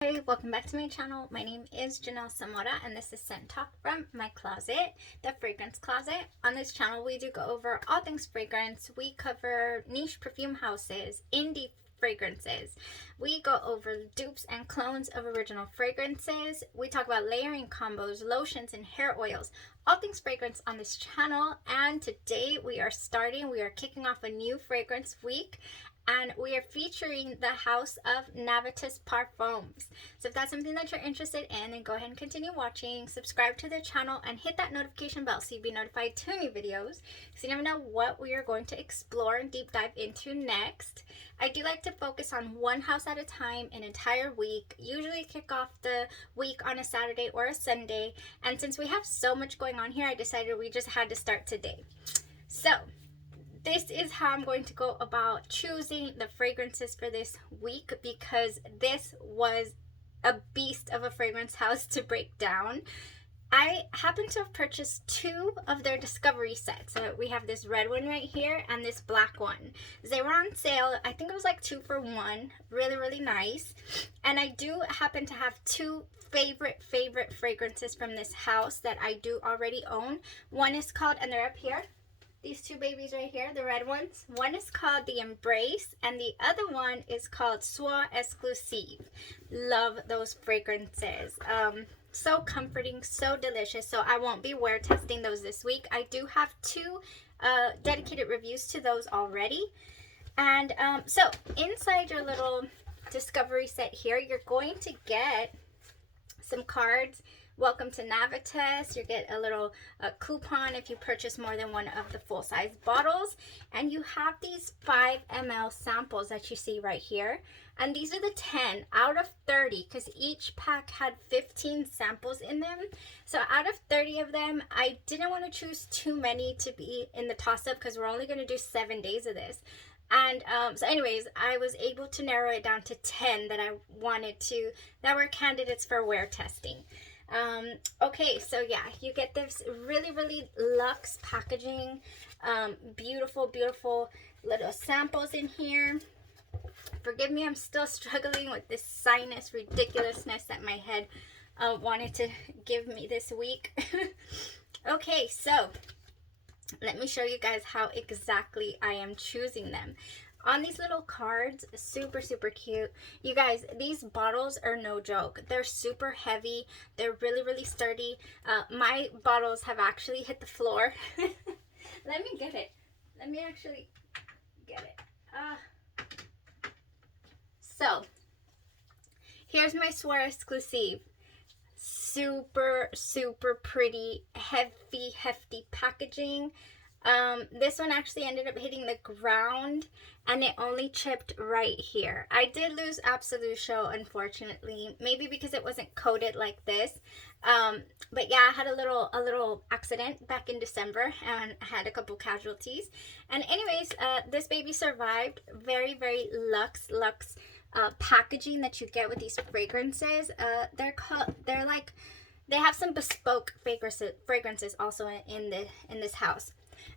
Hey, welcome back to my channel. My name is Janelle Samora and this is Scent Talk from my closet, the fragrance closet. On this channel we do go over all things fragrance. We cover niche perfume houses, indie fragrances. We go over dupes and clones of original fragrances. We talk about layering combos, lotions, and hair oils. All things fragrance on this channel. And today we are kicking off a new fragrance week. And we are featuring the house of NAVITUS Parfums. So if that's something that you're interested in, then go ahead and continue watching, subscribe to the channel, and hit that notification bell so you'll be notified to new videos. So you never know what we are going to explore and deep dive into next. I do like to focus on one house at a time, an entire week. Usually kick off the week on a Saturday or a Sunday. And since we have so much going on here, I decided we just had to start today. So this is how I'm going to go about choosing the fragrances for this week, because this was a beast of a fragrance house to break down. I happen to have purchased two of their discovery sets. So we have this red one right here and this black one. They were on sale. I think it was like 2 for 1. Really nice. And I do happen to have two favorite fragrances from this house that I do already own. One is called, and they're up here, these two babies right here, the red ones. One is called the Embrace and the other one is called Soir Exclusif. Love those fragrances. So comforting, so delicious. So I won't be wear testing those this week. I do have two dedicated reviews to those already. And so inside your little discovery set here, you're going to get some cards. Welcome to NAVITUS. You get a little coupon if you purchase more than one of the full-size bottles. And you have these 5 ml samples that you see right here. And these are the 10 out of 30, because each pack had 15 samples in them. So out of 30 of them, I didn't want to choose too many to be in the toss-up, because we're only going to do 7 days of this. And so anyways, I was able to narrow it down to 10 that I wanted to, that were candidates for wear testing. Okay, so yeah, you get this really luxe packaging. Beautiful little samples in here. Forgive me, I'm still struggling with this sinus ridiculousness that my head wanted to give me this week. Okay, so let me show you guys how exactly I am choosing them. On these little cards, super cute. You guys, these bottles are no joke. They're super heavy. They're really sturdy. My bottles have actually hit the floor. Let me get it. Let me actually get it. So, here's my Soir Exclusif. Super pretty, hefty packaging. This one actually ended up hitting the ground and it only chipped right here. I did lose Absolute Show, unfortunately, maybe because it wasn't coated like this. But yeah, I had a little accident back in December and I had a couple casualties. And anyways, this baby survived. Very luxe packaging that you get with these fragrances. They have some bespoke fragrances also in this house.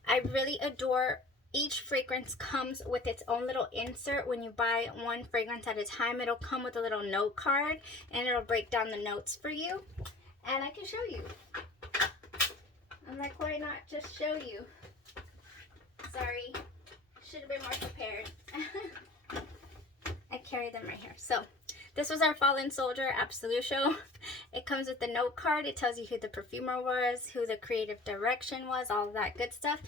I really adore. Each fragrance comes with its own little insert. When you buy one fragrance at a time, it'll come with a little note card and it'll break down the notes for you. And I can show you. I'm like, why not just show you? Sorry, should have been more prepared. I carry them right here. So this was our Fallen Soldier Absolute Show. It comes with the note card. It tells you who the perfumer was, who the creative direction was, all of that good stuff.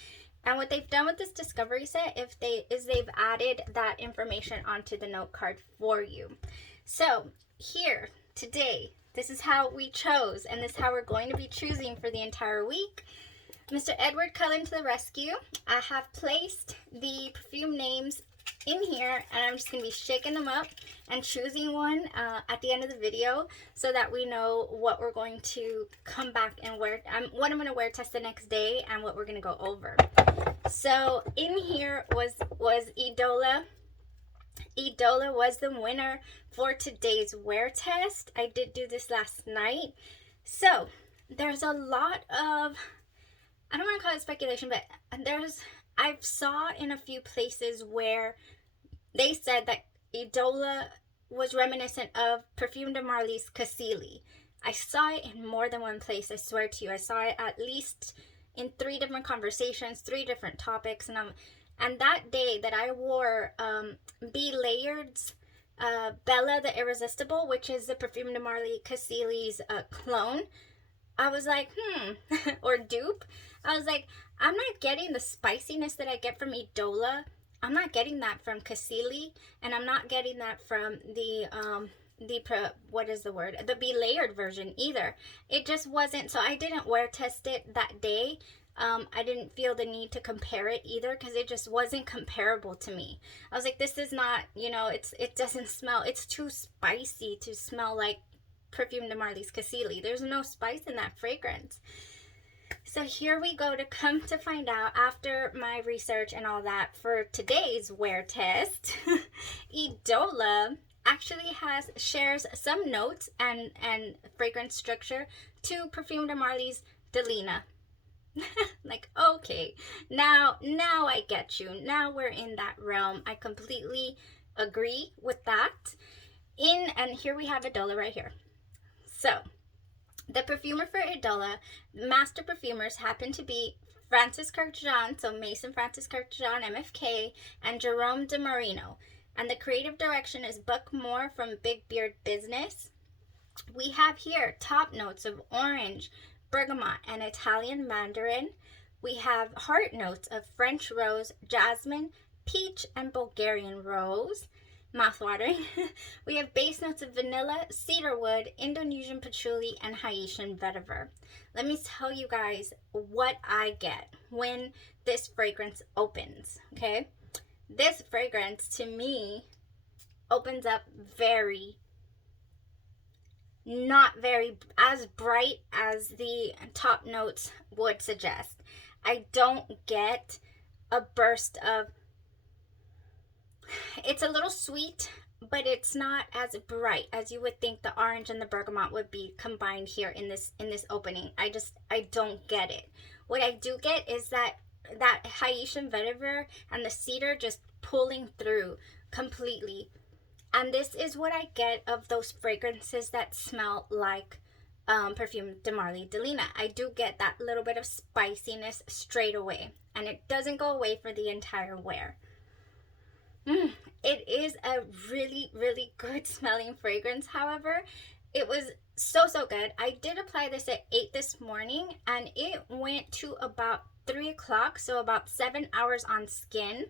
And what they've done with this discovery set is they've added that information onto the note card for you. So here today, this is how we chose, and this is how we're going to be choosing for the entire week. Mr. Edward Cullen to the rescue. I have placed the perfume names in here, and I'm just going to be shaking them up and choosing one at the end of the video so that we know what we're going to come back and wear, what I'm going to wear test the next day, and what we're going to go over. So in here was Idola. Idola was the winner for today's wear test. I did do this last night. So there's a lot of, I don't want to call it speculation, but I've saw in a few places where they said that Idola was reminiscent of Perfume de Marly's Cassili. I saw it in more than one place, I swear to you. I saw it at least in 3 different conversations, 3 different topics, and that day that I wore B. Layard's Bella the Irresistible, which is the Perfume de Marly Cassili's clone, I was like, or dupe. I was like, I'm not getting the spiciness that I get from Idola. I'm not getting that from Cassili, and I'm not getting that from the what is the word? The Be Layered version either. It just wasn't. So I didn't wear test it that day. I didn't feel the need to compare it either because it just wasn't comparable to me. I was like, this is not, it doesn't smell. It's too spicy to smell like Perfume de Marly's Cassili. There's no spice in that fragrance. So here we go to come to find out, after my research and all that, for today's wear test, Idola actually shares some notes and fragrance structure to Perfume de Marly's Delina. Like, okay, now I get you. Now we're in that realm. I completely agree with that. And here we have Idola right here. So the perfumer for Idola, master perfumers, happen to be Francis Kirkjean, so Mason Francis Kirkjean, MFK, and Jerome De Marino. And the creative direction is Buck Moore from Big Beard Business. We have here top notes of orange, bergamot, and Italian mandarin. We have heart notes of French rose, jasmine, peach, and Bulgarian rose. Mouthwatering. We have base notes of vanilla, cedarwood, Indonesian patchouli, and Haitian vetiver. Let me tell you guys what I get when this fragrance opens, okay? This fragrance, to me, opens up not very as bright as the top notes would suggest. I don't get a burst of, it's a little sweet, but it's not as bright as you would think the orange and the bergamot would be combined here in this opening. I don't get it. What I do get is that Haitian vetiver and the cedar just pulling through completely. And this is what I get of those fragrances that smell like Perfume de Marly Delina. I do get that little bit of spiciness straight away, and it doesn't go away for the entire wear. It is a really, really good smelling fragrance. However, it was so good. I did apply this at 8 this morning, and it went to about 3 o'clock, so about 7 hours on skin,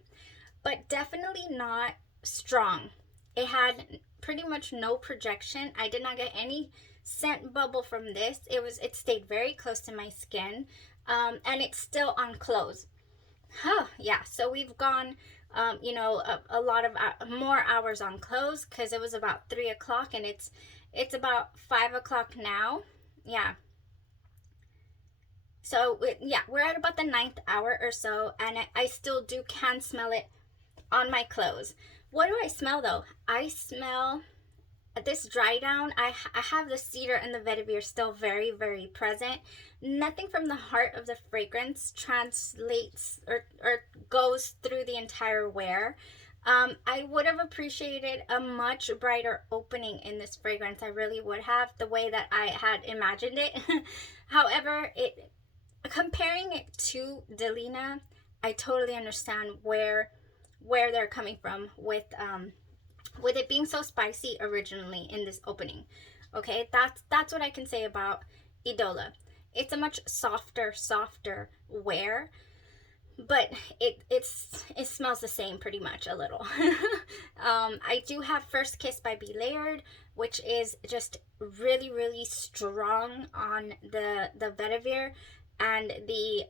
but definitely not strong. It had pretty much no projection. I did not get any scent bubble from this. It stayed very close to my skin, and it's still on close. Yeah, so we've gone a lot of more hours on close, because it was about 3 o'clock and it's about 5 o'clock now. Yeah, so yeah, we're at about the 9th hour or so, and I still can smell it on my clothes. What do I smell though? I smell this dry down. I have the cedar and the vetiver still very, very present. Nothing from the heart of the fragrance translates or goes through the entire wear. I would have appreciated a much brighter opening in this fragrance. I really would have, the way that I had imagined it. However, comparing it to Delina, I totally understand where they're coming from with it being so spicy originally in this opening. Okay, that's what I can say about Idola. It's a much softer wear, but it smells the same pretty much a little. I do have First Kiss by Be Layered, which is just really, really strong on the vetiver, and the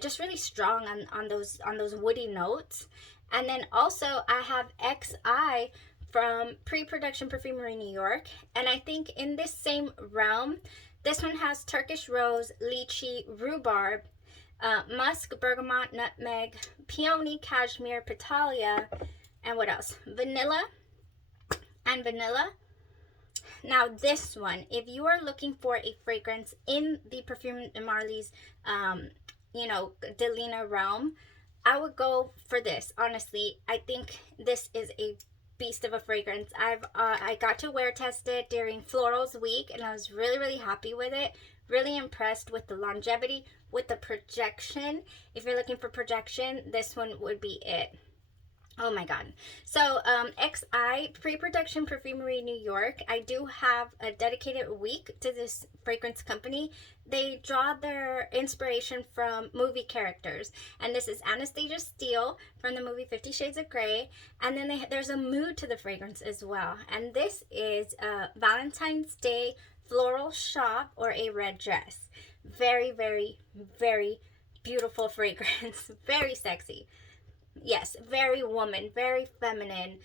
just really strong on those woody notes. And then also I have XI from Pre-Production Perfumery New York, and I think in this same realm, this one has Turkish rose, lychee, rhubarb, musk, bergamot, nutmeg, peony, cashmere, petalia, and what else? Vanilla. Now this one, if you are looking for a fragrance in the Perfume de Marly's Delina realm, I would go for this. Honestly, I think this is a beast of a fragrance. I got to wear test it during Florals Week, and I was really happy with it. Really impressed with the longevity, with the projection. If you're looking for projection, this one would be it. Oh my god. So XI Pre-Production Perfumery New York, I do have a dedicated week to this fragrance company. They draw their inspiration from movie characters, and this is Anastasia Steele from the movie 50 Shades of Grey, and then there's a mood to the fragrance as well, and this is a Valentine's Day floral shop or a red dress. Very beautiful fragrance. Very sexy. Yes, very woman, very feminine.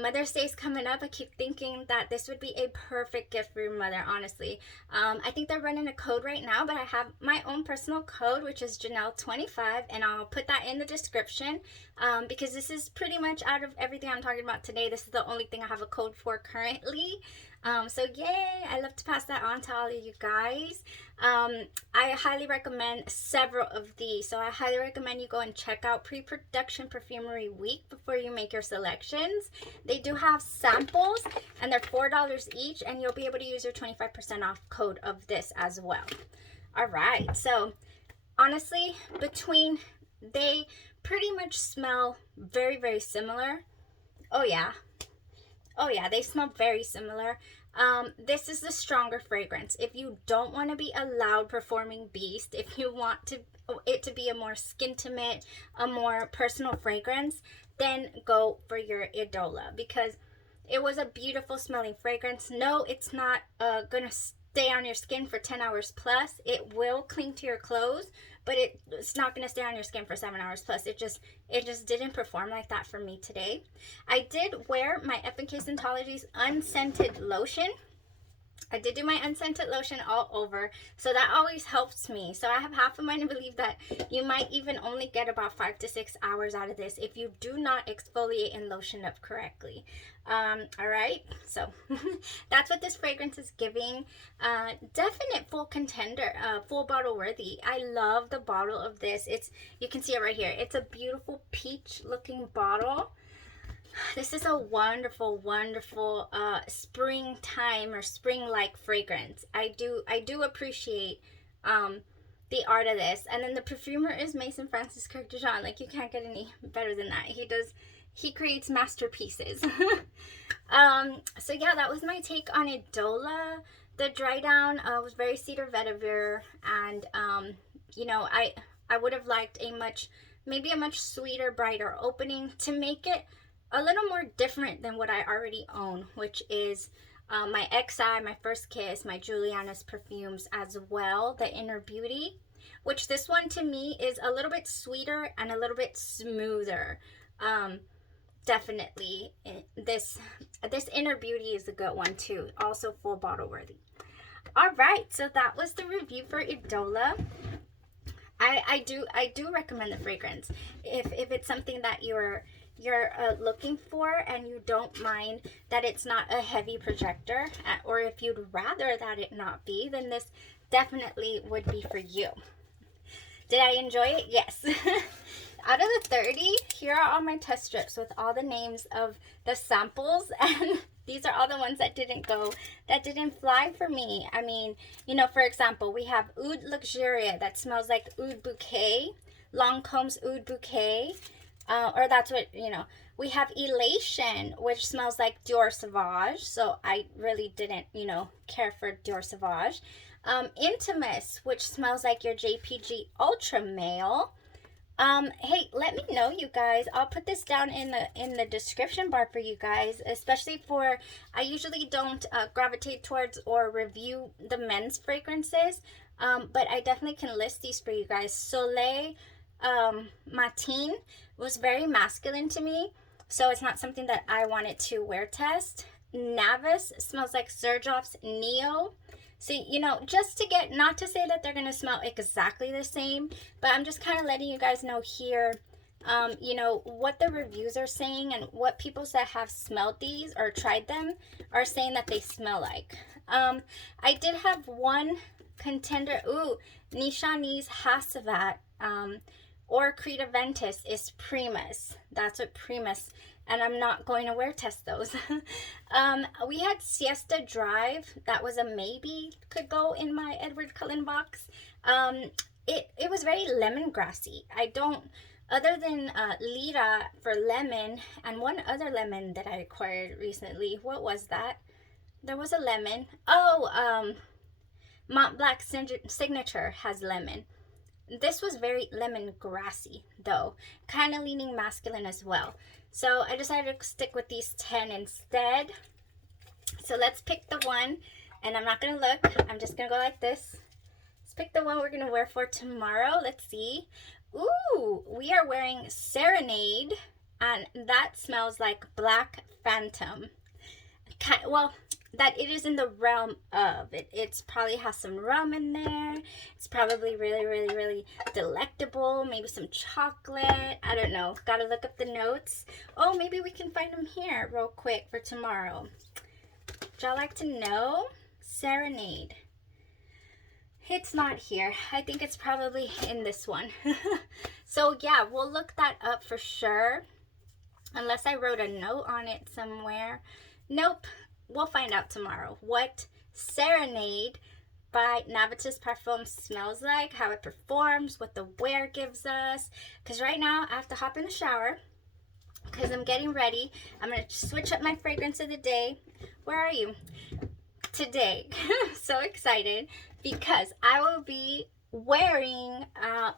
Mother's Day is coming up. I keep thinking that this would be a perfect gift for your mother, honestly. I think they're running a code right now, but I have my own personal code, which is Janelle25, and I'll put that in the description because this is pretty much, out of everything I'm talking about today, this is the only thing I have a code for currently. So yay, I love to pass that on to all of you guys. I highly recommend several of these. So I highly recommend you go and check out Pre-Production Perfumery Week before you make your selections. They do have samples, and they're $4 each, and you'll be able to use your 25% off code of this as well. All right, so honestly, they pretty much smell very similar. Oh yeah, they smell very similar. This is the stronger fragrance. If you don't want to be a loud performing beast, if you want it to be a more skintimate, a more personal fragrance, then go for your Idola, because it was a beautiful smelling fragrance. No, it's not gonna stay on your skin for 10 hours plus. It will cling to your clothes, but it's not going to stay on your skin for 7 hours plus. It just didn't perform like that for me today. I did wear my F&K Scentology's unscented lotion. I did do my unscented lotion all over, so that always helps me. So I have half of mine to believe that you might even only get about 5 to 6 hours out of this if you do not exfoliate and lotion up correctly. All right, so that's what this fragrance is giving. Definite full contender, full bottle worthy. I love the bottle of this. You can see it right here. It's a beautiful peach looking bottle. This is a wonderful springtime or spring-like fragrance. I do appreciate the art of this. And then the perfumer is Mason Francis Kirk Dijon. Like, you can't get any better than that. He creates masterpieces. So yeah, that was my take on Idola. The dry down was very cedar vetiver, and you know, I would have liked maybe a much sweeter, brighter opening to make it a little more different than what I already own, which is my XI, my First Kiss, my Juliana's perfumes as well, the Inner Beauty, which this one to me is a little bit sweeter and a little bit smoother. Definitely this Inner Beauty is a good one too, also full bottle worthy. All right, so that was the review for Idola. I do recommend the fragrance if it's something that you're looking for, and you don't mind that it's not a heavy projector, or if you'd rather that it not be, then this definitely would be for you. Did I enjoy it? Yes. Out of the 30, here are all my test strips with all the names of the samples, and these are all the ones that didn't fly for me. I mean, you know, for example, we have Oud Luxuria that smells like Oud Bouquet, Lancome's Oud Bouquet, or that's what, you know. We have Elation, which smells like Dior Sauvage, so I really didn't, you know, care for Dior Sauvage. Intimus, which smells like your JPG Ultra Male. Hey, let me know, you guys. I'll put this down in the description bar for you guys, especially for, I usually don't gravitate towards or review the men's fragrances, but I definitely can list these for you guys. Soleil Matin was very masculine to me, so it's not something that I wanted to wear test. Navis smells like Xerjoff's Neo. See, you know, just to get, not to say that they're going to smell exactly the same, but I'm just kind of letting you guys know here, you know, what the reviews are saying and what people that have smelled these or tried them are saying that they smell like. I did have one contender. Ooh, Nishani's Hasavat, or Creta Ventus is Primus. That's what Primus and I'm not going to wear test those. We had Siesta Drive. That was a maybe, could go in my Edward Cullen box. It was very lemongrassy. I don't, other than Lira for lemon and one other lemon that I acquired recently. What was that? There was a lemon. Oh, Mont Blanc Signature has lemon. This was very lemongrassy though, kind of leaning masculine as well. So I decided to stick with these 10 instead. So let's pick the one, and I'm not gonna look, I'm just gonna go like this. Let's pick the one we're gonna wear for tomorrow. Let's see. Ooh, we are wearing Serenade, and that smells like Black Phantom. Well, that it is in the realm of it. It's probably has some rum in there. It's probably really delectable. Maybe some chocolate. I don't know. Gotta look up the notes. Oh, maybe we can find them here real quick for tomorrow. Would y'all like to know? Serenade. It's not here. I think it's probably in this one. So yeah, we'll look that up for sure. Unless I wrote a note on it somewhere. Nope. We'll find out tomorrow what Serenade by NAVITUS Parfums smells like, how it performs, what the wear gives us. Because right now I have to hop in the shower because I'm getting ready. I'm going to switch up my fragrance of the day. Where are you? Today. So excited because I will be wearing,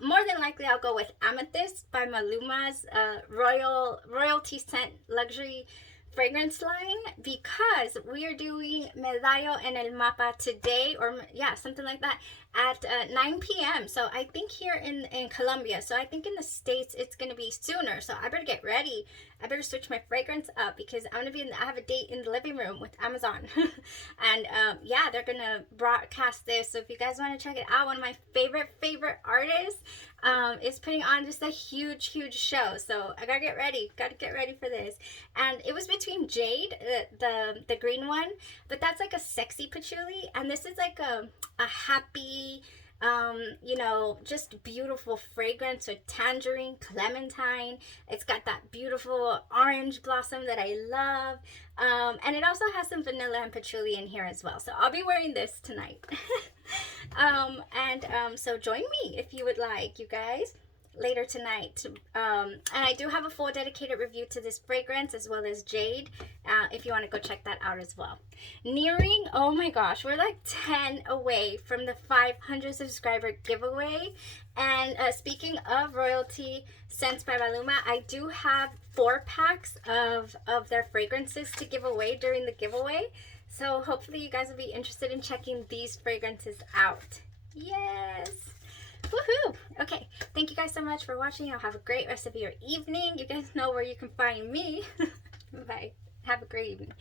more than likely I'll go with Amethyst by Maluma's royalty scent luxury fragrance line, because we are doing Medallo en el Mapa today, or yeah, something like that, at 9 p.m. So I think here in Colombia, so I think in the States it's gonna be sooner, so I better get ready. I better switch my fragrance up because I'm gonna be I have a date in the living room with Amazon. And yeah, they're gonna broadcast this, so if you guys want to check it out, one of my favorite artists is putting on just a huge show, so I gotta get ready for this. And it was between Jade, the green one, but that's like a sexy patchouli, and this is like a happy, you know, just beautiful fragrance with tangerine, clementine. It's got that beautiful orange blossom that I love, and it also has some vanilla and patchouli in here as well. So I'll be wearing this tonight. So join me if you would like, you guys, later tonight. And I do have a full dedicated review to this fragrance as well as Jade, if you want to go check that out as well. Nearing, oh my gosh, we're like 10 away from the 500 subscriber giveaway. And speaking of royalty scents by Maluma, I do have 4 packs of their fragrances to give away during the giveaway. So hopefully you guys will be interested in checking these fragrances out. Yes! Woohoo! Okay, thank you guys so much for watching. I'll have a great rest of your evening. You guys know where you can find me. Bye. Have a great evening.